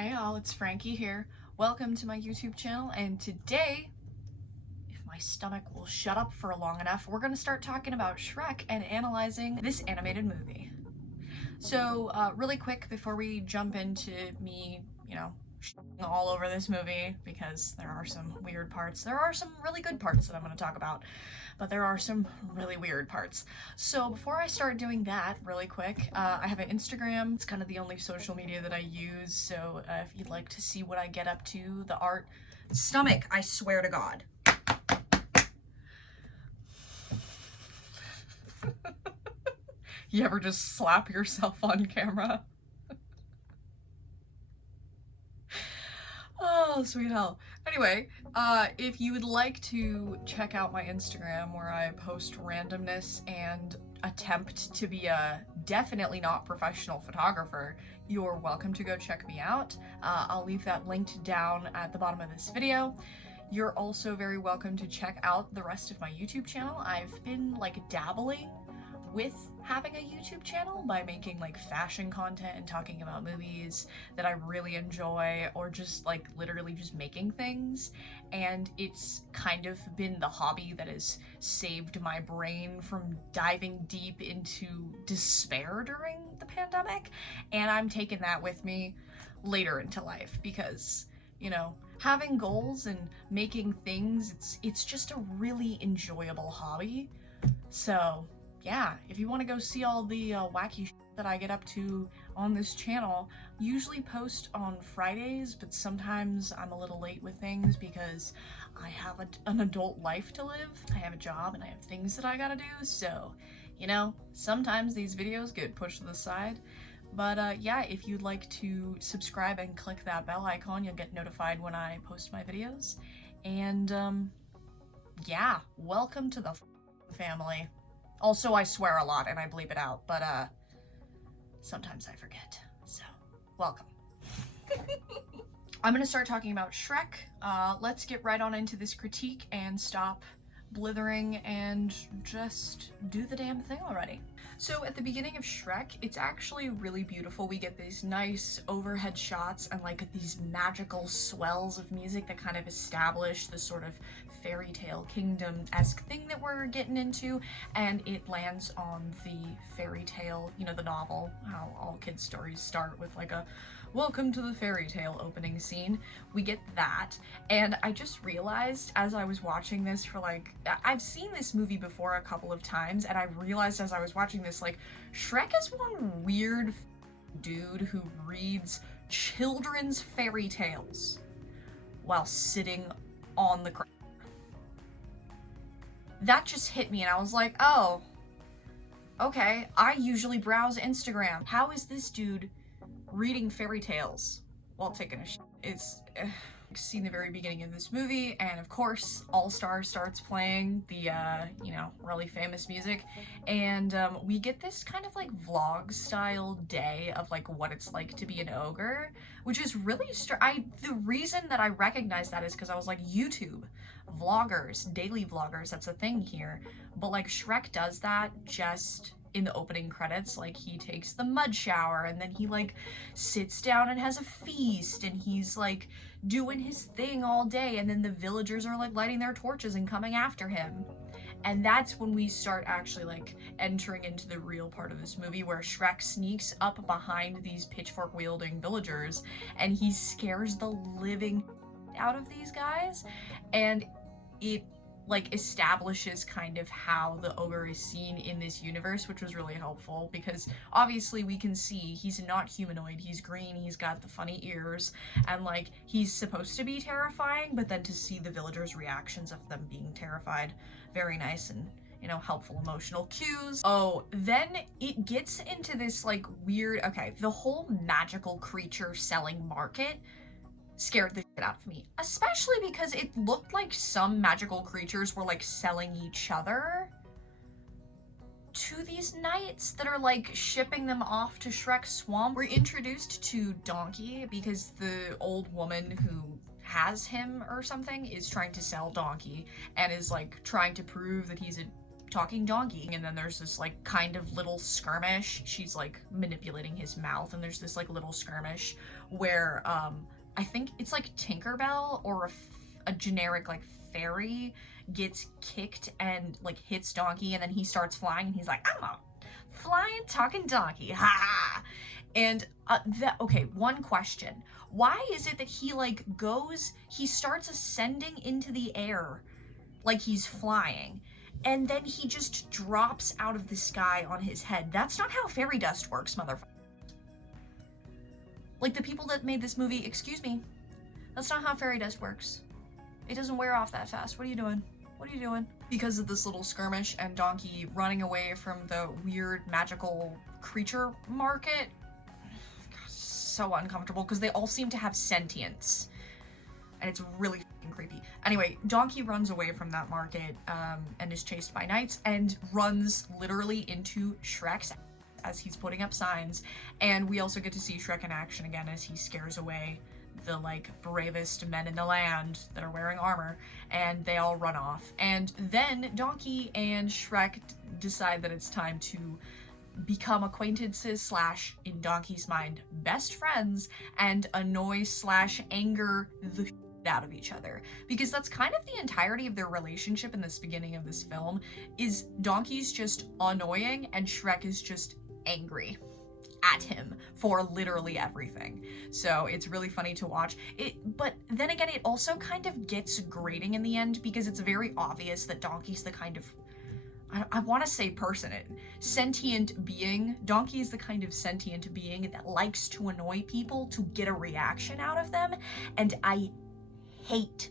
Hey all, it's Frankie here. Welcome to my YouTube channel, and today, if my stomach will shut up for long enough, we're gonna start talking about Shrek and analyzing this animated movie. So, really quick before we jump into me, shitting all over this movie, because there are some weird parts. There are some really good parts that I'm going to talk about, but there are some really weird parts. So before I start doing that, really quick, I have an Instagram. It's kind of the only social media that I use, so if you'd like to see what I get up to, the art. Stomach, I swear to God. You ever just slap yourself on camera? Oh, sweet hell. Anyway, if you would like to check out my Instagram where I post randomness and attempt to be a definitely not professional photographer, you're welcome to go check me out. I'll leave that linked down at the bottom of this video. You're also very welcome to check out the rest of my YouTube channel. I've been dabbling with having a YouTube channel by making fashion content and talking about movies that I really enjoy, or just literally just making things, and it's kind of been the hobby that has saved my brain from diving deep into despair during the pandemic, and I'm taking that with me later into life because, having goals and making things, it's just a really enjoyable hobby. So yeah, if you want to go see all the wacky shit that I get up to on this channel, usually post on Fridays, but sometimes I'm a little late with things because I have an adult life to live. I have a job and I have things that I gotta do, so, sometimes these videos get pushed to the side. But yeah, if you'd like to subscribe and click that bell icon, you'll get notified when I post my videos. And yeah, welcome to the family. Also, I swear a lot and I bleep it out, but sometimes I forget, so welcome. I'm gonna start talking about Shrek. Let's get right on into this critique and stop blithering and just do the damn thing already. So at the beginning of Shrek, it's actually really beautiful. We get these nice overhead shots and these magical swells of music that kind of establish this sort of fairy tale kingdom-esque thing that we're getting into, and it lands on the fairy tale, the novel, how all kids' stories start with a welcome to the fairy tale opening scene. We get that, and I just realized as I was watching this I've seen this movie before a couple of times, and I realized as I was watching this, Shrek is one weird dude who reads children's fairy tales while sitting on the ground. That just hit me, and I was like, oh, okay, I usually browse Instagram. How is this dude reading fairy tales while taking a shit? It's seen the very beginning of this movie, and of course All Star starts playing the really famous music, and we get this kind of vlog style day of what it's like to be an ogre, which is really the reason that I recognize that is because I was YouTube vloggers, daily vloggers, that's a thing here, but Shrek does that just in the opening credits. He takes the mud shower, and then he sits down and has a feast, and he's doing his thing all day, and then the villagers are lighting their torches and coming after him. And that's when we start actually entering into the real part of this movie, where Shrek sneaks up behind these pitchfork wielding villagers and he scares the living out of these guys, and it establishes kind of how the ogre is seen in this universe, which was really helpful because obviously we can see he's not humanoid, he's green, he's got the funny ears, and he's supposed to be terrifying, but then to see the villagers' reactions of them being terrified, very nice and helpful emotional cues. Oh, then it gets into this weird, okay, the whole magical creature selling market scared the shit out of me, especially because it looked like some magical creatures were selling each other to these knights that are shipping them off to Shrek's swamp. We're introduced to Donkey because the old woman who has him or something is trying to sell Donkey and is trying to prove that he's a talking donkey. And then there's this like kind of little skirmish. She's like manipulating his mouth, and there's this like little skirmish where I think it's like Tinkerbell or a generic like fairy gets kicked and like hits Donkey, and then he starts flying and he's like, I'm a flying talking donkey, ha ha. And okay, one question. Why is it that he like he starts ascending into the air like he's flying, and then he just drops out of the sky on his head? That's not how fairy dust works, motherfucker. Like, the people that made this movie, excuse me, that's not how fairy dust works. It doesn't wear off that fast. What are you doing? What are you doing? Because of this little skirmish and Donkey running away from the weird magical creature market, God, so uncomfortable because they all seem to have sentience. And it's really fucking creepy. Anyway, Donkey runs away from that market and is chased by knights and runs literally into Shrek's as he's putting up signs. And we also get to see Shrek in action again as he scares away the like bravest men in the land that are wearing armor, and they all run off. And then Donkey and Shrek decide that it's time to become acquaintances slash, in Donkey's mind, best friends, and annoy slash anger the shit out of each other, because that's kind of the entirety of their relationship in this beginning of this film. Is Donkey's just annoying and Shrek is just angry at him for literally everything. So it's really funny to watch it, but then again it also kind of gets grating in the end because it's very obvious that Donkey's the kind of, I want to say sentient being. Donkey is the kind of sentient being that likes to annoy people to get a reaction out of them, and I hate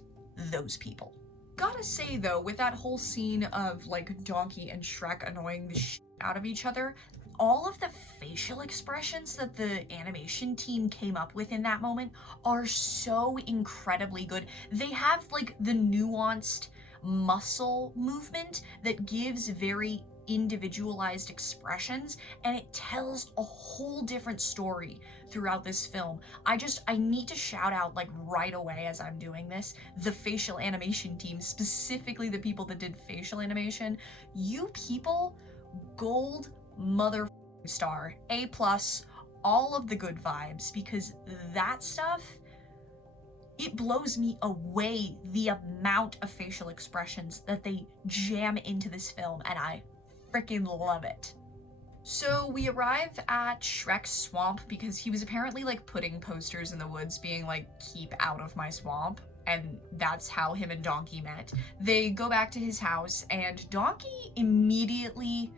those people. Gotta say though, with that whole scene of like Donkey and Shrek annoying the shit out of each other, all of the facial expressions that the animation team came up with in that moment are so incredibly good. They have like the nuanced muscle movement that gives very individualized expressions, and it tells a whole different story throughout this film. I need to shout out, like right away as I'm doing this, the facial animation team, specifically the people that did facial animation. You people, gold mother star, A+, all of the good vibes, because that stuff, it blows me away the amount of facial expressions that they jam into this film, and I freaking love it. So we arrive at Shrek's swamp because he was apparently like putting posters in the woods being like, keep out of my swamp, and that's how him and Donkey met. They go back to his house and Donkey immediately,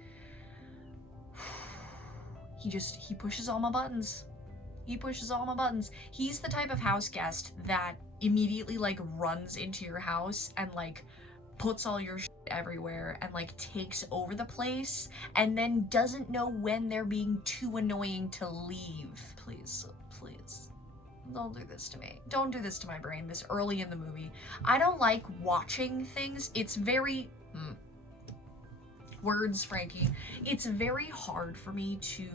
he pushes all my buttons. He pushes all my buttons. He's the type of house guest that immediately like runs into your house and like puts all your shit everywhere and like takes over the place and then doesn't know when they're being too annoying to leave. Please, please, don't do this to me. Don't do this to my brain this early in the movie. I don't like watching things. It's very, words, Frankie. It's very hard for me to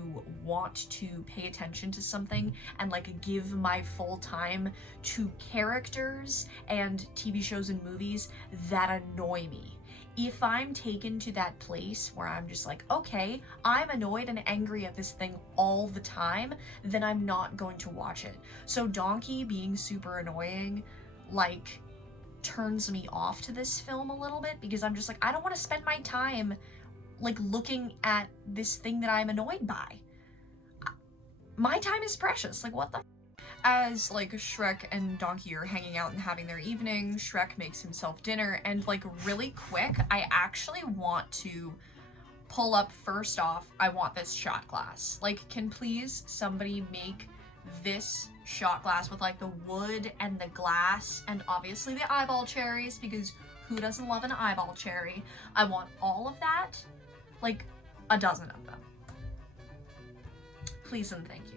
want to pay attention to something and like give my full time to characters and TV shows and movies that annoy me. If I'm taken to that place where I'm just like, okay, I'm annoyed and angry at this thing all the time, then I'm not going to watch it. So Donkey being super annoying, like, turns me off to this film a little bit because I'm just like, I don't want to spend my time like looking at this thing that I'm annoyed by. My time is precious. Like, what the As like Shrek and Donkey are hanging out and having their evening, Shrek makes himself dinner, and like really quick, I actually want to pull up, first off, I want this shot glass. Like, can please somebody make this shot glass with like the wood and the glass and obviously the eyeball cherries, because who doesn't love an eyeball cherry? I want all of that, like a dozen of them. Please and thank you.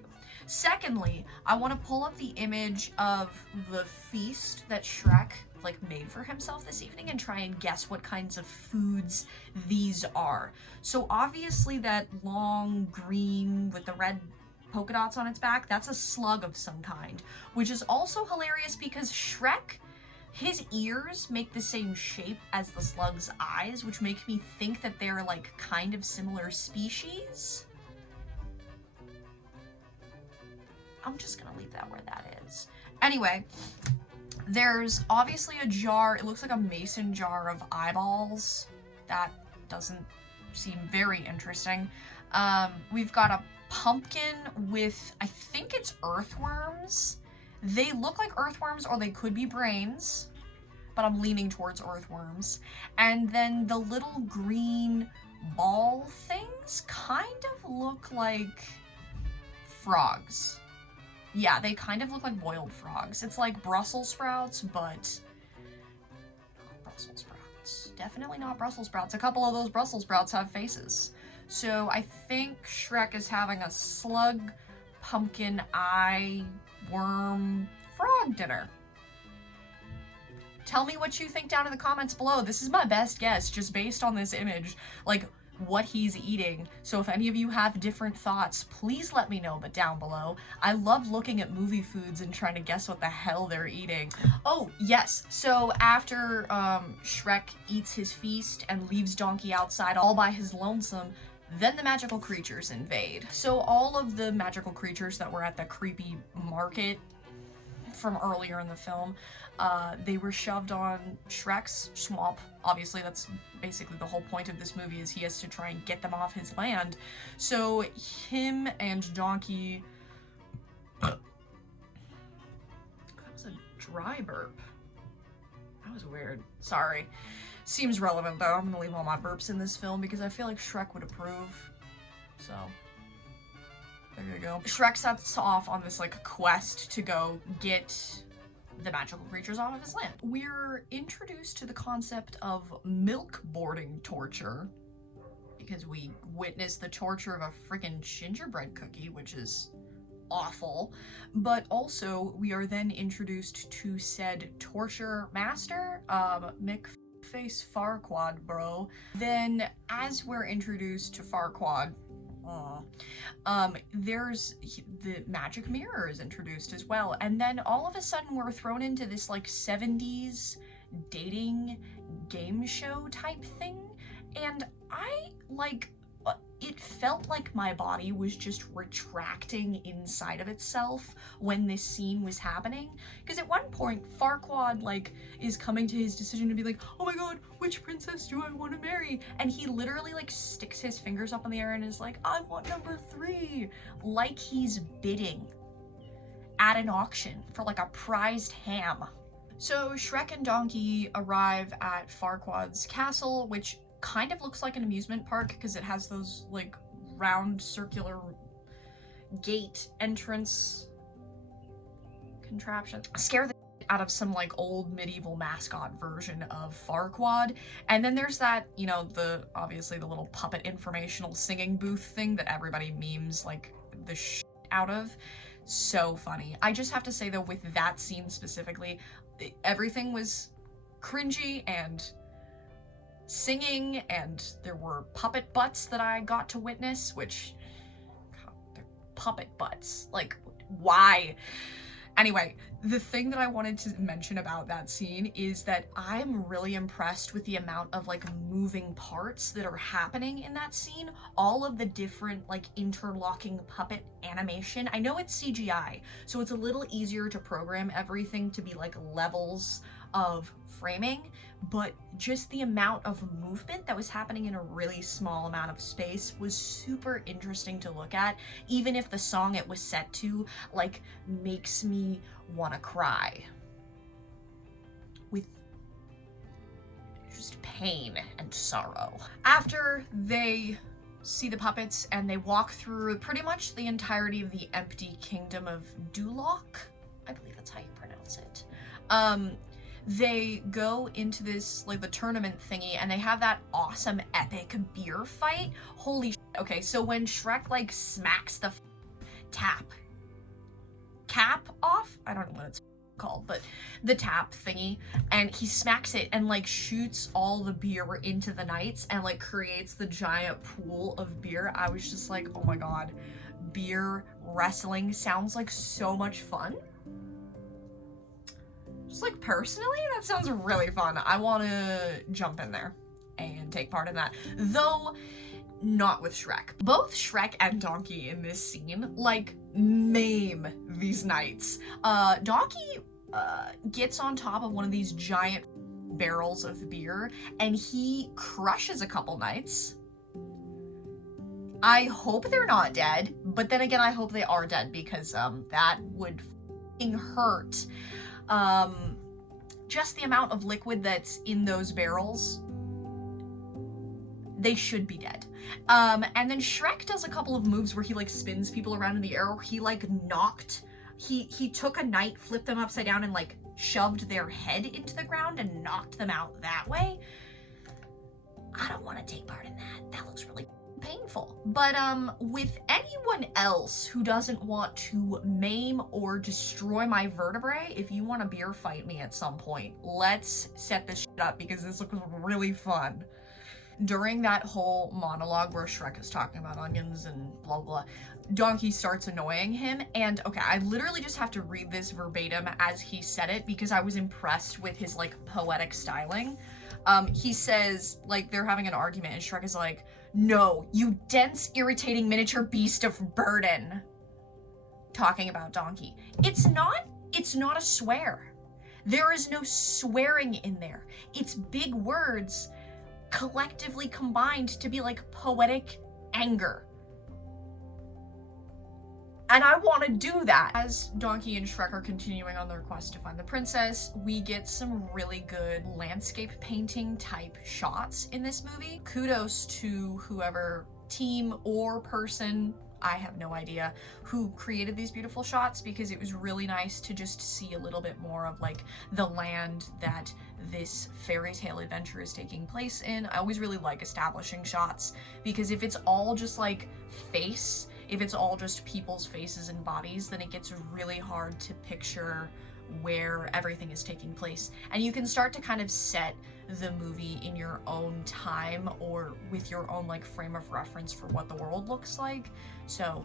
Secondly, I want to pull up the image of the feast that Shrek like made for himself this evening and try and guess what kinds of foods these are. So obviously that long green with the red polka dots on its back, that's a slug of some kind, which is also hilarious because Shrek His ears make the same shape as the slug's eyes, which make me think that they're like kind of similar species. I'm just gonna leave that where that is. Anyway, there's obviously a jar. It looks like a mason jar of eyeballs. That doesn't seem very interesting. We've got a pumpkin with, I think it's earthworms. They look like earthworms, or they could be brains, but I'm leaning towards earthworms. And then the little green ball things kind of look like frogs. Yeah, they kind of look like boiled frogs. It's like Brussels sprouts, but not Brussels sprouts. Definitely not Brussels sprouts. A couple of those Brussels sprouts have faces. So I think Shrek is having a slug, pumpkin, eye, worm, frog dinner. Tell me what you think down in the comments below. This is my best guess, just based on this image. Like, what he's eating. So if any of you have different thoughts, please let me know down below. I love looking at movie foods and trying to guess what the hell they're eating. Oh, yes. So after Shrek eats his feast and leaves Donkey outside all by his lonesome, then the magical creatures invade. So all of the magical creatures that were at the creepy market from earlier in the film, they were shoved on Shrek's swamp. Obviously, that's basically the whole point of this movie, is he has to try and get them off his land. So him and Donkey... That was a dry burp. That was weird. Sorry. Seems relevant, though. I'm gonna leave all my burps in this film because I feel like Shrek would approve. So... there you go. Shrek sets off on this, like, quest to go get the magical creatures off of his land. We're introduced to the concept of milk boarding torture because we witness the torture of a freaking gingerbread cookie, which is awful. But also, we are then introduced to said torture master, McFace Farquaad, bro. Then, as we're introduced to Farquaad, there's the magic mirror is introduced as well, and then all of a sudden we're thrown into this like 70s dating game show type thing, and I like it felt like my body was just retracting inside of itself when this scene was happening, because at one point Farquaad like is coming to his decision to be like, oh my god, which princess do I want to marry? And he literally like sticks his fingers up in the air and is like, I want number 3, like he's bidding at an auction for like a prized ham. So Shrek and Donkey arrive at Farquaad's castle, which kind of looks like an amusement park because it has those like round circular gate entrance contraptions. Scare the out of some like old medieval mascot version of Farquaad. And then there's that, you know, obviously the little puppet informational singing booth thing that everybody memes like the shit out of. So funny. I just have to say though, with that scene specifically, everything was cringy and singing, and there were puppet butts that I got to witness, which, God, they're puppet butts. Like, why? Anyway, the thing that I wanted to mention about that scene is that I'm really impressed with the amount of like moving parts that are happening in that scene. All of the different like interlocking puppet animation. I know it's CGI, so it's a little easier to program everything to be like levels of framing, but just the amount of movement that was happening in a really small amount of space was super interesting to look at, even if the song it was set to like makes me want to cry with just pain and sorrow. After they see the puppets and they walk through pretty much the entirety of the empty kingdom of Duloc, I believe that's how you pronounce it, they go into this, like, the tournament thingy, and they have that awesome epic beer fight. Holy shit. Okay, so when Shrek, like, smacks the cap off? I don't know what it's called, but the tap thingy, and he smacks it and, like, shoots all the beer into the knights and, like, creates the giant pool of beer. I was just like, oh my god, beer wrestling sounds like so much fun. Just like personally, that sounds really fun. I want to jump in there and take part in that. Though, not with Shrek. Both Shrek and Donkey in this scene, like, maim these knights. Donkey gets on top of one of these giant barrels of beer and he crushes a couple knights. I hope they're not dead, but then again, I hope they are dead because that would f***ing hurt. Just the amount of liquid that's in those barrels, they should be dead. And then Shrek does a couple of moves where he like spins people around in the air. He like he took a knight, flipped them upside down and like shoved their head into the ground and knocked them out that way. I don't want to take part in that. That looks really painful. But with anyone else who doesn't want to maim or destroy my vertebrae, if you want to beer fight me at some point, let's set this shit up because this looks really fun. During that whole monologue where Shrek is talking about onions and blah blah, Donkey starts annoying him, and okay, I literally just have to read this verbatim as he said it because I was impressed with his like poetic styling. He says, like, they're having an argument and Shrek is like, "No, you dense, irritating miniature beast of burden." Talking about Donkey. It's not a swear. There is no swearing in there. It's big words collectively combined to be like poetic anger. And I want to do that. As Donkey and Shrek are continuing on their quest to find the princess, we get some really good landscape painting type shots in this movie. Kudos to whoever team or person, I have no idea, who created these beautiful shots because it was really nice to just see a little bit more of like the land that this fairy tale adventure is taking place in. I always really like establishing shots because if it's all just like face, if it's all just people's faces and bodies, then it gets really hard to picture where everything is taking place. And you can start to kind of set the movie in your own time or with your own like frame of reference for what the world looks like. So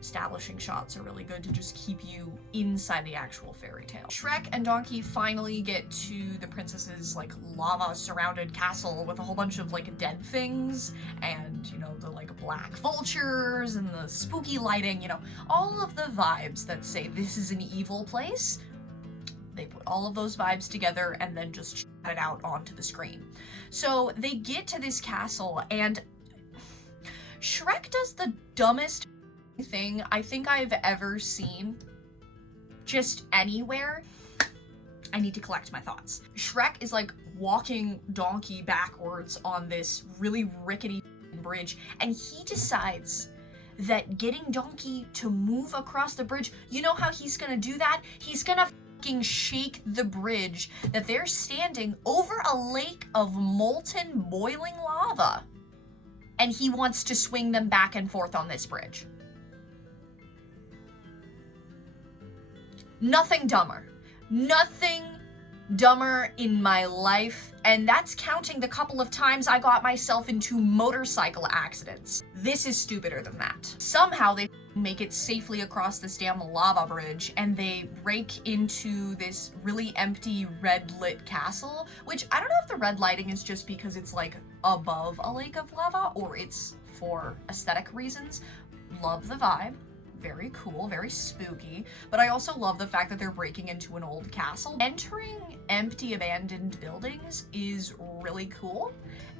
establishing shots are really good to just keep you inside the actual fairy tale. Shrek and Donkey finally get to the princess's like lava surrounded castle with a whole bunch of like dead things and, you know, the like black vultures and the spooky lighting, you know, all of the vibes that say this is an evil place. They put all of those vibes together and then just shot it out onto the screen. So they get to this castle and Shrek does the dumbest thing I think I've ever seen just anywhere. I need to collect my thoughts. Shrek is like walking Donkey backwards on this really rickety bridge and he decides that getting Donkey to move across the bridge, you know how he's gonna do that? He's gonna shake the bridge that they're standing over a lake of molten boiling lava and he wants to swing them back and forth on this bridge. Nothing dumber. Nothing dumber in my life, and that's counting the couple of times I got myself into motorcycle accidents. This is stupider than that. Somehow they make it safely across this damn lava bridge and they rake into this really empty red lit castle, which I don't know if the red lighting is just because it's like above a lake of lava or it's for aesthetic reasons. Love the vibe. Very cool, very spooky, but I also love the fact that they're breaking into an old castle. Entering empty abandoned buildings is really cool,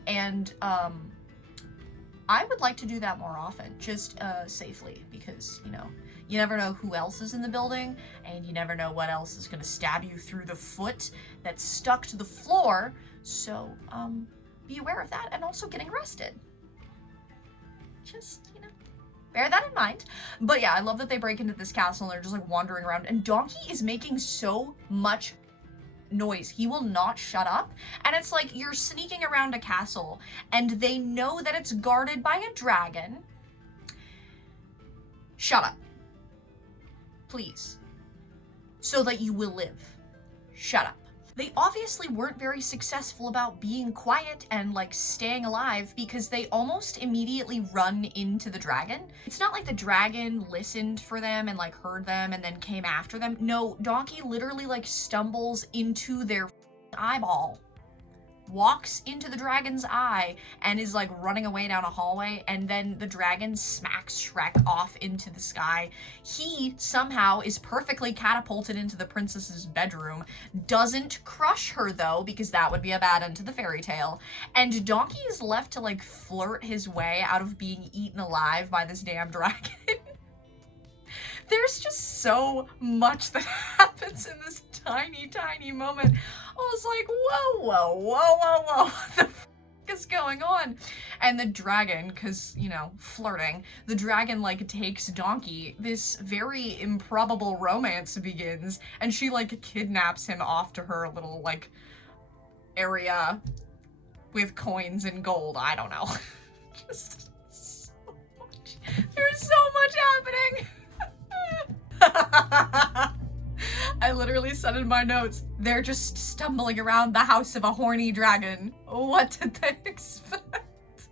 and I would like to do that more often, just safely, because, you know, you never know who else is in the building, and you never know what else is gonna stab you through the foot that's stuck to the floor, so be aware of that, and also getting arrested. Just, you know, bear that in mind. But yeah, I love that they break into this castle and they're just like wandering around and Donkey is making so much noise. He will not shut up. And it's like you're sneaking around a castle and they know that it's guarded by a dragon. Shut up. Please. So that you will live. Shut up. They obviously weren't very successful about being quiet and like staying alive because they almost immediately run into the dragon. It's not like the dragon listened for them and like heard them and then came after them. No, Donkey literally like stumbles into their eyeball, walks into the dragon's eye, and is like running away down a hallway, and then the dragon smacks Shrek off into the sky. He somehow is perfectly catapulted into the princess's bedroom, doesn't crush her though, because that would be a bad end to the fairy tale, and Donkey is left to like flirt his way out of being eaten alive by this damn dragon. There's just so much that happens in this tiny, tiny moment. I was like, whoa, whoa, whoa, whoa, whoa, what the f is going on? And the dragon, cause, you know, flirting, the dragon like takes Donkey. This very improbable romance begins, and she like kidnaps him off to her little like area with coins and gold. I don't know. Just so much. There's so much happening. I literally said in my notes, they're just stumbling around the house of a horny dragon. What did they expect?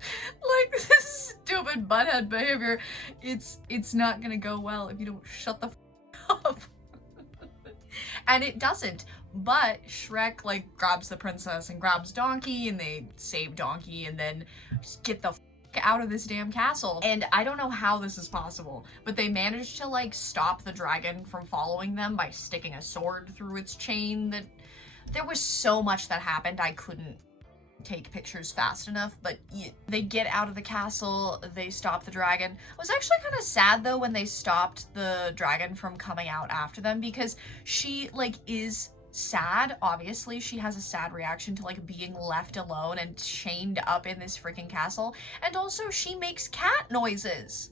Like, this stupid butthead behavior, it's not gonna go well if you don't shut the f up. And it doesn't. But Shrek like grabs the princess and grabs Donkey, and they save Donkey and then just get the f out of this damn castle. And I don't know how this is possible, but they managed to like stop the dragon from following them by sticking a sword through its chain. That there was so much that happened, I couldn't take pictures fast enough, but they get out of the castle, they stop the dragon. I was actually kind of sad though when they stopped the dragon from coming out after them, because she like is sad. Obviously she has a sad reaction to like being left alone and chained up in this freaking castle, and also she makes cat noises.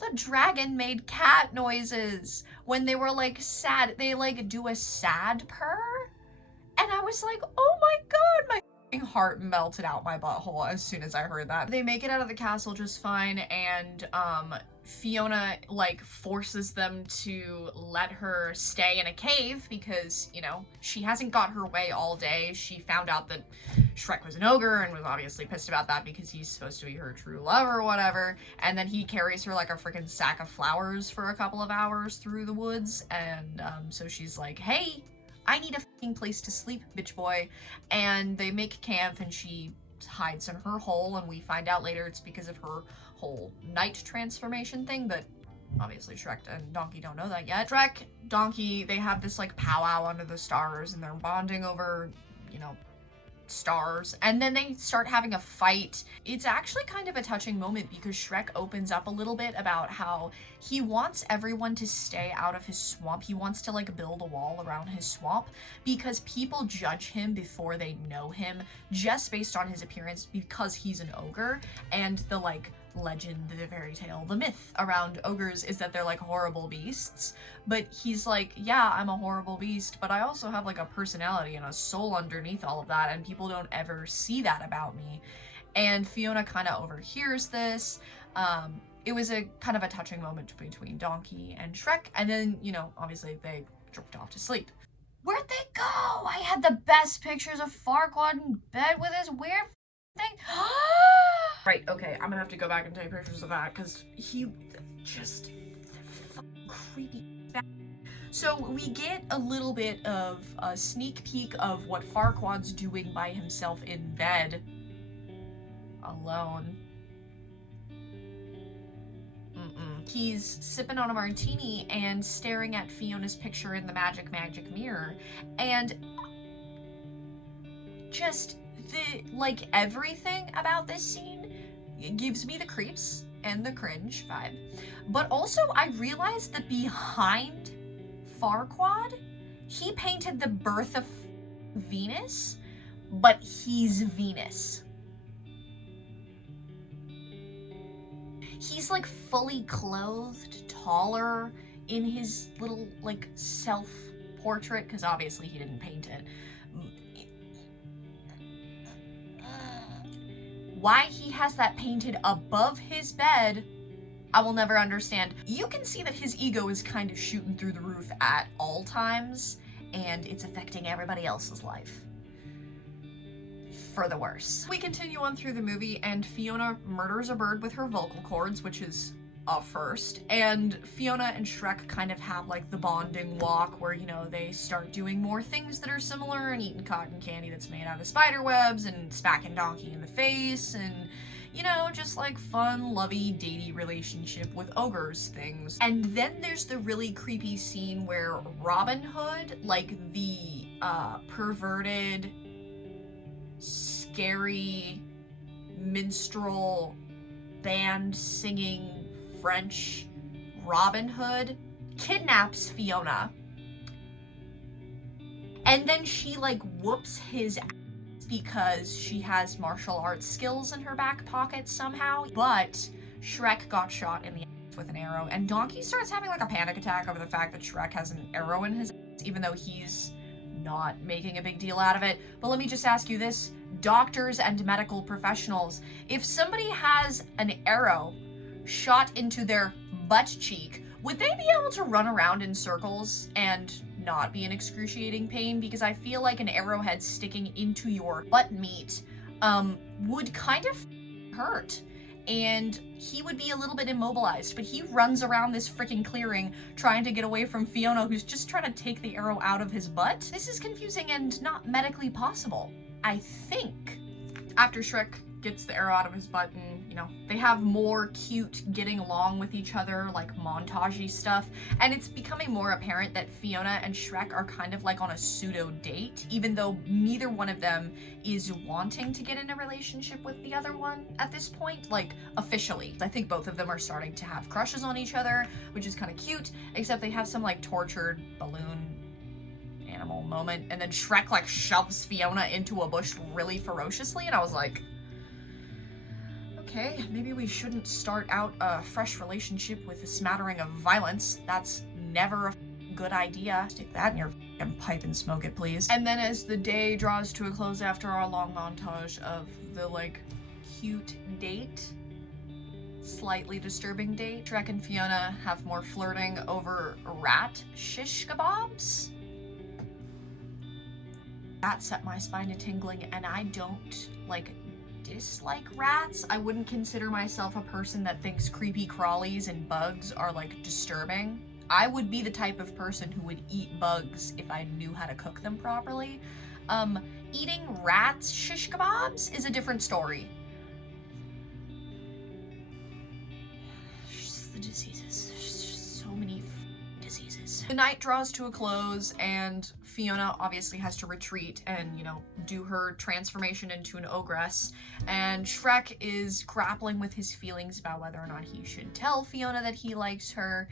The dragon made cat noises when they were like sad. They like do a sad purr, and I was like, oh my god, my heart melted out my butthole as soon as I heard that. They make it out of the castle just fine, and Fiona like forces them to let her stay in a cave because, you know, she hasn't got her way all day. She found out that Shrek was an ogre and was obviously pissed about that because he's supposed to be her true love or whatever, and then he carries her like a freaking sack of flowers for a couple of hours through the woods, and so she's like, hey, I need a fucking place to sleep, bitch boy. And they make camp, and she hides in her hole, and we find out later it's because of her whole night transformation thing, but obviously Shrek and Donkey don't know that yet. Shrek, Donkey, they have this like powwow under the stars, and they're bonding over, you know, stars, and then they start having a fight. It's actually kind of a touching moment because Shrek opens up a little bit about how he wants everyone to stay out of his swamp. He wants to like build a wall around his swamp because people judge him before they know him just based on his appearance, because he's an ogre, and the like legend, the fairy tale, the myth around ogres is that they're like horrible beasts. But he's like, yeah, I'm a horrible beast, but I also have like a personality and a soul underneath all of that, and people don't ever see that about me. And Fiona kind of overhears this. It was a kind of a touching moment between Donkey and Shrek, and then, you know, obviously they drift off to sleep. Where'd they go? I had the best pictures of Farquaad in bed with his weird thing. Right, okay, I'm gonna have to go back and take pictures of that, because he just creepy. So we get a little bit of a sneak peek of what Farquaad's doing by himself in bed alone. He's sipping on a martini and staring at Fiona's picture in the magic mirror, and just like everything about this scene gives me the creeps and the cringe vibe. But also I realized that behind Farquaad, he painted the birth of Venus, but he's Venus. He's like fully clothed, taller in his little like self-portrait, because obviously he didn't paint it. Why he has that painted above his bed, I will never understand. You can see that his ego is kind of shooting through the roof at all times, and it's affecting everybody else's life. For the worse. We continue on through the movie, and Fiona murders a bird with her vocal cords, which is a first. And Fiona and Shrek kind of have like the bonding walk where, you know, they start doing more things that are similar and eating cotton candy that's made out of spider webs and smacking Donkey in the face and, you know, just like fun, lovey-datey relationship with ogres things. And then there's the really creepy scene where Robin Hood, like the perverted, scary, minstrel, band singing French Robin Hood, kidnaps Fiona. And then she like whoops his ass because she has martial arts skills in her back pocket somehow. But Shrek got shot in the ass with an arrow, and Donkey starts having like a panic attack over the fact that Shrek has an arrow in his ass, even though he's not making a big deal out of it. But let me just ask you this, doctors and medical professionals, if somebody has an arrow shot into their butt cheek, would they be able to run around in circles and not be in excruciating pain? Because I feel like an arrowhead sticking into your butt meat would kind of hurt, and he would be a little bit immobilized, but he runs around this freaking clearing trying to get away from Fiona, who's just trying to take the arrow out of his butt. This is confusing and not medically possible. I think after Shrek gets the arrow out of his butt and, you know, they have more cute getting along with each other, like montagey stuff, and it's becoming more apparent that Fiona and Shrek are kind of like on a pseudo date, even though neither one of them is wanting to get in a relationship with the other one at this point, like officially. I think both of them are starting to have crushes on each other, which is kind of cute, except they have some like tortured balloon animal moment, and then Shrek like shoves Fiona into a bush really ferociously, and I was like, okay, maybe we shouldn't start out a fresh relationship with a smattering of violence. That's never a good idea. Stick that in your pipe and smoke it, please. And then as the day draws to a close after our long montage of the like cute date, slightly disturbing date, Shrek and Fiona have more flirting over rat shish kebabs. That set my spine to tingling, and I don't like dislike rats. I wouldn't consider myself a person that thinks creepy crawlies and bugs are like disturbing. I would be the type of person who would eat bugs if I knew how to cook them properly. Eating rats shish kebabs is a different story. Just the diseases. Just so many diseases. The night draws to a close, and Fiona obviously has to retreat and, you know, do her transformation into an ogress, and Shrek is grappling with his feelings about whether or not he should tell Fiona that he likes her.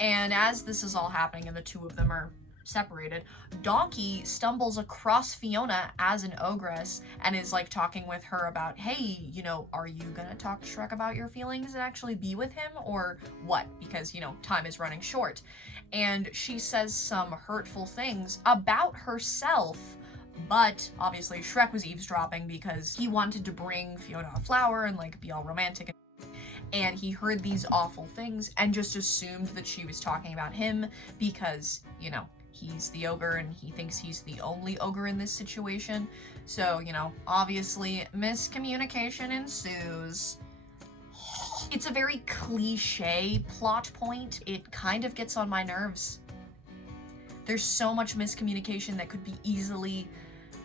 And as this is all happening and the two of them are separated, Donkey stumbles across Fiona as an ogress and is like talking with her about, hey, you know, are you gonna talk to Shrek about your feelings and actually be with him, or what? Because, you know, time is running short. And she says some hurtful things about herself, but obviously Shrek was eavesdropping because he wanted to bring Fiona a flower and like be all romantic, and he heard these awful things and just assumed that she was talking about him because, you know, he's the ogre and he thinks he's the only ogre in this situation. So, you know, obviously miscommunication ensues. It's a very cliche plot point. It kind of gets on my nerves. There's so much miscommunication that could be easily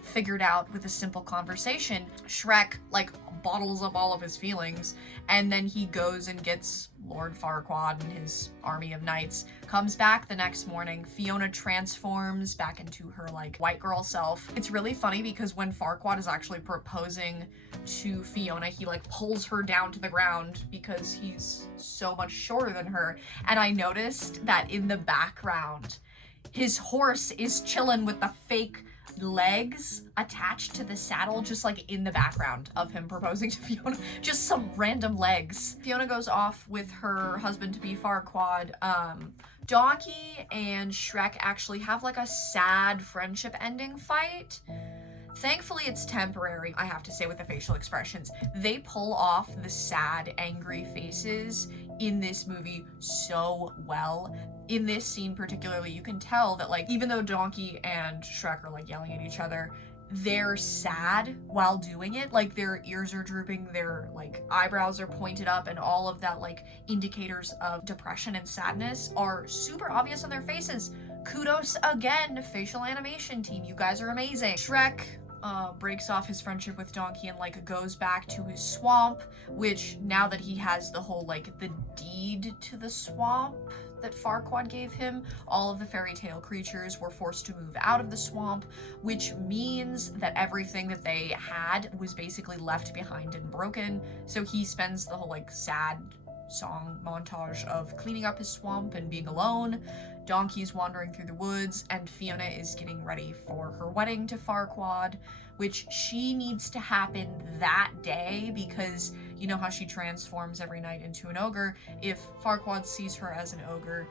figured out with a simple conversation. Shrek, like, bottles up all of his feelings, and then he goes and gets Lord Farquaad and his army of knights, comes back the next morning. Fiona transforms back into her, like, white girl self. It's really funny because when Farquaad is actually proposing to Fiona, he, like, pulls her down to the ground because he's so much shorter than her, and I noticed that in the background, his horse is chilling with the fake legs attached to the saddle, just like in the background of him proposing to Fiona. Just some random legs. Fiona goes off with her husband-to-be Farquaad. Donkey and Shrek actually have like a sad friendship ending fight. Thankfully, it's temporary, I have to say, with the facial expressions. They pull off the sad, angry faces in this movie so well. In this scene particularly, you can tell that like, even though Donkey and Shrek are like yelling at each other, they're sad while doing it. Like their ears are drooping, their like eyebrows are pointed up, and all of that like indicators of depression and sadness are super obvious on their faces. Kudos again, facial animation team, you guys are amazing. Shrek breaks off his friendship with Donkey and like goes back to his swamp, which now that he has the whole like the deed to the swamp that Farquaad gave him, all of the fairy tale creatures were forced to move out of the swamp, which means that everything that they had was basically left behind and broken. So he spends the whole like sad song montage of cleaning up his swamp and being alone. Donkey's wandering through the woods, and Fiona is getting ready for her wedding to Farquaad, which she needs to happen that day because you know how she transforms every night into an ogre. If Farquaad sees her as an ogre,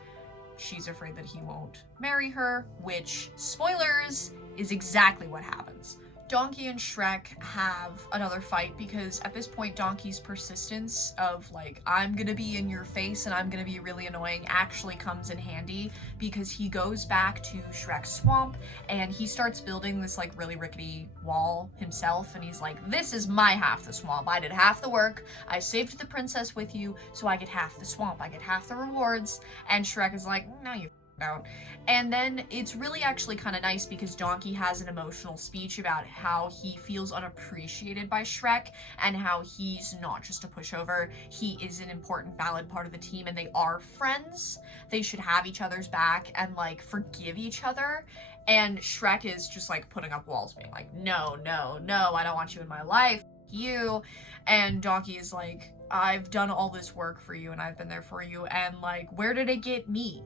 she's afraid that he won't marry her, which, spoilers, is exactly what happens. Donkey and Shrek have another fight because at this point Donkey's persistence of like, I'm gonna be in your face and I'm gonna be really annoying actually comes in handy because he goes back to Shrek's swamp and he starts building this like really rickety wall himself, and he's like, this is my half the swamp. I did half the work. I saved the princess with you so I get half the swamp. I get half the rewards. And Shrek is like, no, you out. And then it's really actually kind of nice because Donkey has an emotional speech about how he feels unappreciated by Shrek and how he's not just a pushover. He is an important, valid part of the team, and they are friends. They should have each other's back and like forgive each other. And Shrek is just like putting up walls, being like, no, no, no, I don't want you in my life. You. And Donkey is like, I've done all this work for you and I've been there for you, and like, where did it get me?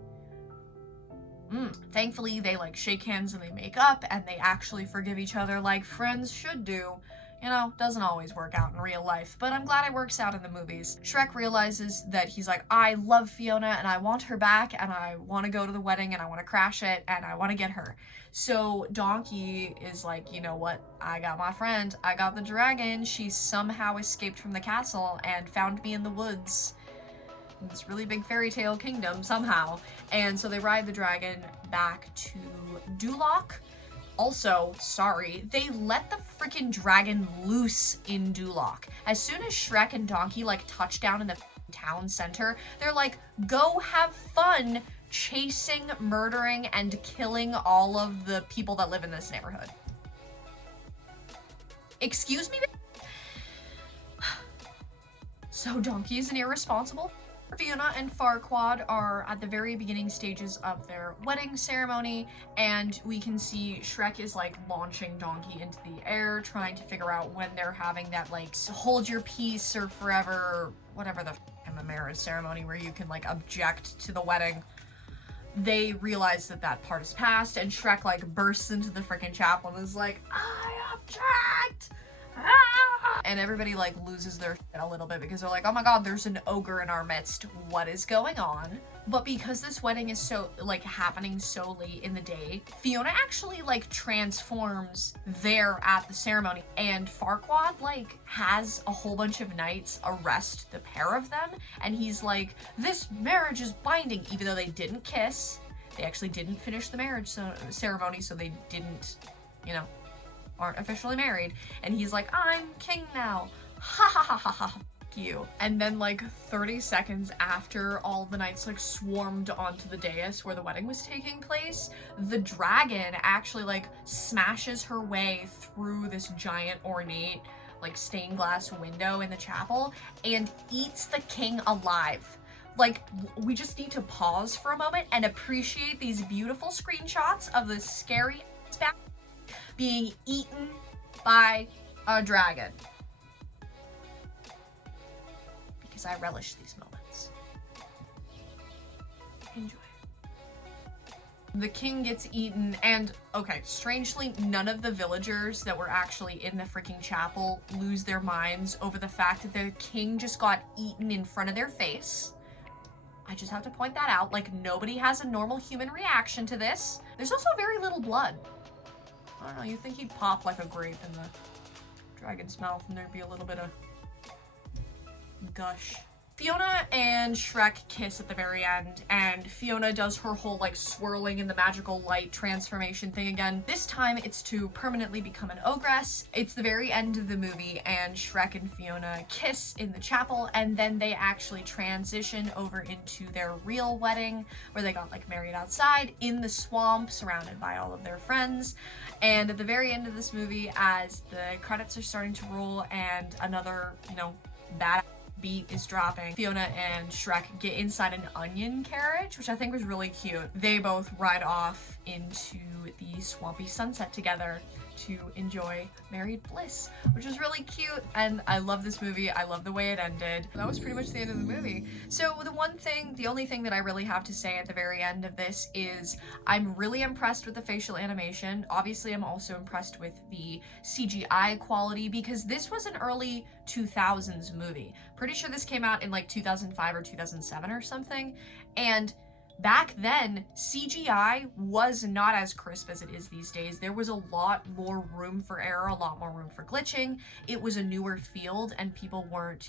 Thankfully, they like shake hands and they make up and they actually forgive each other like friends should do. You know, doesn't always work out in real life, but I'm glad it works out in the movies. Shrek realizes that he's like, I love Fiona and I want her back and I want to go to the wedding and I want to crash it and I want to get her. So Donkey is like, you know what? I got my friend. I got the dragon. She somehow escaped from the castle and found me in the woods. This really big fairy tale kingdom somehow. And so they ride the dragon back to Duloc. Also, sorry, they let the freaking dragon loose in Duloc. As soon as Shrek and Donkey like touch down in the town center, they're like, go have fun chasing, murdering, and killing all of the people that live in this neighborhood. Excuse me? So Donkey is an irresponsible. Fiona and Farquaad are at the very beginning stages of their wedding ceremony, and we can see Shrek is like launching Donkey into the air, trying to figure out when they're having that like hold your peace or forever, or whatever the marriage ceremony where you can like object to the wedding. They realize that that part is past, and Shrek like bursts into the freaking chapel and is like, I object! And everybody like loses their shit a little bit because they're like, oh my god, there's an ogre in our midst, what is going on? But because this wedding is so like happening so late in the day, Fiona actually like transforms there at the ceremony, and Farquaad like has a whole bunch of knights arrest the pair of them, and he's like, this marriage is binding, even though they didn't kiss. They actually didn't finish the marriage ceremony, so they didn't, you know, aren't officially married. And he's like, I'm king now. Ha ha ha ha ha. You. And then like 30 seconds after all the knights like swarmed onto the dais where the wedding was taking place, the dragon actually like smashes her way through this giant ornate like stained glass window in the chapel and eats the king alive. Like, we just need to pause for a moment and appreciate these beautiful screenshots of this scary being eaten by a dragon. Because I relish these moments. Enjoy. The king gets eaten, and okay, strangely, none of the villagers that were actually in the freaking chapel lose their minds over the fact that their king just got eaten in front of their face. I just have to point that out. Like, nobody has a normal human reaction to this. There's also very little blood. I don't know, you think he'd pop like a grape in the dragon's mouth and there'd be a little bit of gush. Fiona and Shrek kiss at the very end, and Fiona does her whole like swirling in the magical light transformation thing again. This time it's to permanently become an ogress. It's the very end of the movie, and Shrek and Fiona kiss in the chapel, and then they actually transition over into their real wedding, where they got like married outside in the swamp, surrounded by all of their friends. And at the very end of this movie, as the credits are starting to roll and another, bad beat is dropping, Fiona and Shrek get inside an onion carriage, which I think was really cute. They both ride off into the swampy sunset together to enjoy married bliss, which was really cute, and I love this movie. I love the way it ended. That was pretty much the end of the movie. So the only thing that I really have to say at the very end of this is I'm really impressed with the facial animation. Obviously, I'm also impressed with the CGI quality, because this was an early 2000s movie. Pretty sure this came out in like 2005 or 2007 or something, and back then, CGI was not as crisp as it is these days. There was a lot more room for error, a lot more room for glitching. It was a newer field, and people weren't,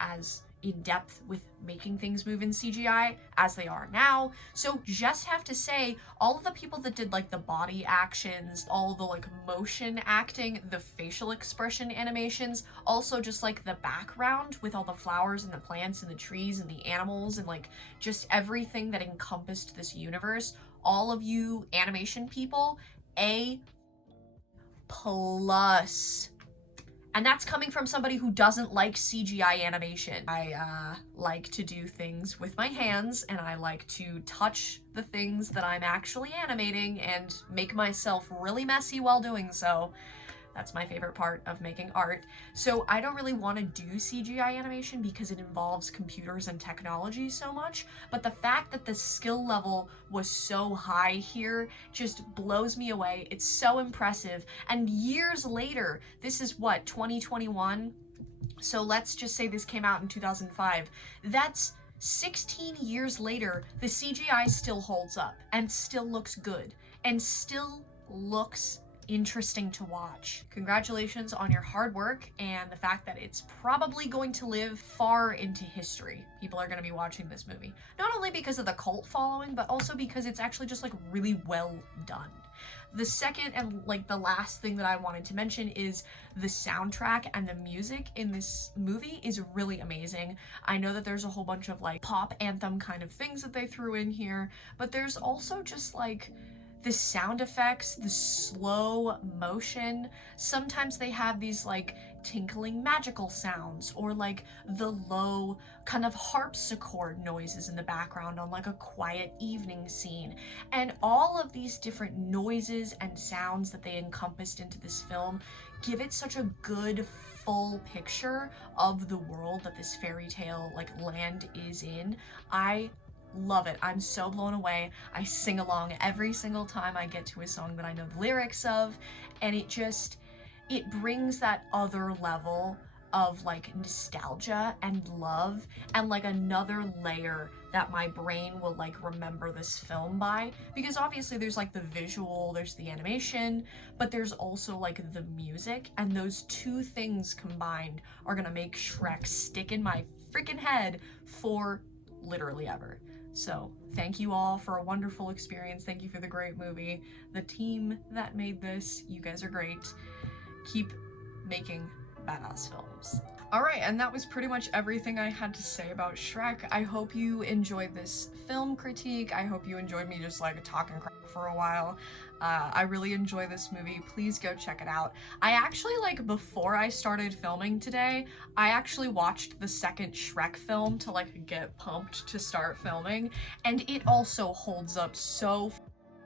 as in depth with making things move in CGI as they are now. So just have to say, all of the people that did like the body actions, all the like motion acting, the facial expression animations, also just like the background with all the flowers and the plants and the trees and the animals and like just everything that encompassed this universe, all of you animation people, A+. And that's coming from somebody who doesn't like CGI animation. I like to do things with my hands, and I like to touch the things that I'm actually animating and make myself really messy while doing so. That's my favorite part of making art. So I don't really want to do CGI animation because it involves computers and technology so much, but the fact that the skill level was so high here just blows me away. It's so impressive. And years later, this is what, 2021? So let's just say this came out in 2005. That's 16 years later, the CGI still holds up and still looks good and still looks interesting to watch. Congratulations on your hard work and the fact that it's probably going to live far into history. People are going to be watching this movie, not only because of the cult following, but also because it's actually just like really well done. The second and like the last thing that I wanted to mention is the soundtrack and the music in this movie is really amazing. I know that there's a whole bunch of like pop anthem kind of things that they threw in here, but there's also just like the sound effects, the slow motion. Sometimes they have these like tinkling magical sounds, or like the low kind of harpsichord noises in the background on like a quiet evening scene. And all of these different noises and sounds that they encompassed into this film give it such a good full picture of the world that this fairy tale like land is in. I love it. I'm so blown away. I sing along every single time I get to a song that I know the lyrics of, and it brings that other level of like nostalgia and love and like another layer that my brain will like remember this film by, because obviously there's like the visual, there's the animation, but there's also like the music, and those two things combined are gonna make Shrek stick in my freaking head for literally ever. So thank you all for a wonderful experience. Thank you for the great movie. The team that made this, you guys are great. Keep making badass films. All right, and that was pretty much everything I had to say about Shrek. I hope you enjoyed this film critique. I hope you enjoyed me just like talking crap for a while. I really enjoy this movie. Please go check it out. I actually, like, before I started filming today, I actually watched the second Shrek film to like get pumped to start filming, and it also holds up so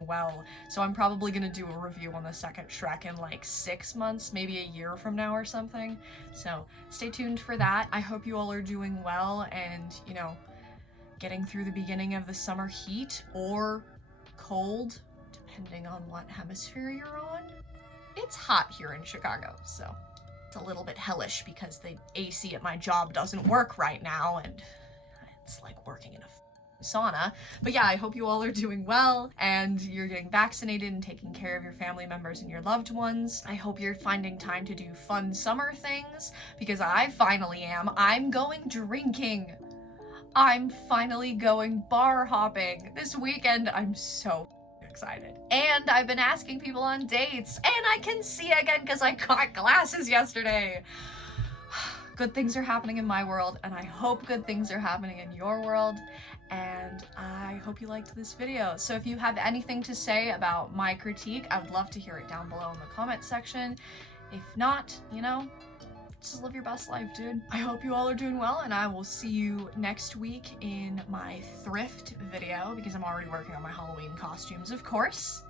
well. So I'm probably gonna do a review on the second Shrek in like 6 months, maybe a year from now or something. So stay tuned for that. I hope you all are doing well and, getting through the beginning of the summer heat or cold, depending on what hemisphere you're on. It's hot here in Chicago, so it's a little bit hellish because the AC at my job doesn't work right now, and it's like working in a sauna. But yeah, I hope you all are doing well and you're getting vaccinated and taking care of your family members and your loved ones. I hope you're finding time to do fun summer things, because I finally am. I'm going drinking. I'm finally going bar hopping this weekend. I'm so excited. And I've been asking people on dates, and I can see again because I got glasses yesterday. Good things are happening in my world, and I hope good things are happening in your world, and I hope you liked this video. So if you have anything to say about my critique, I would love to hear it down below in the comment section. If not, you know, just live your best life, dude. I hope you all are doing well, and I will see you next week in my thrift video, because I'm already working on my Halloween costumes, of course.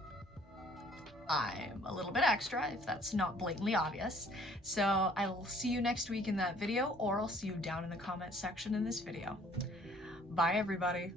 I'm a little bit extra, if that's not blatantly obvious. So I will see you next week in that video, or I'll see you down in the comment section in this video. Bye, everybody.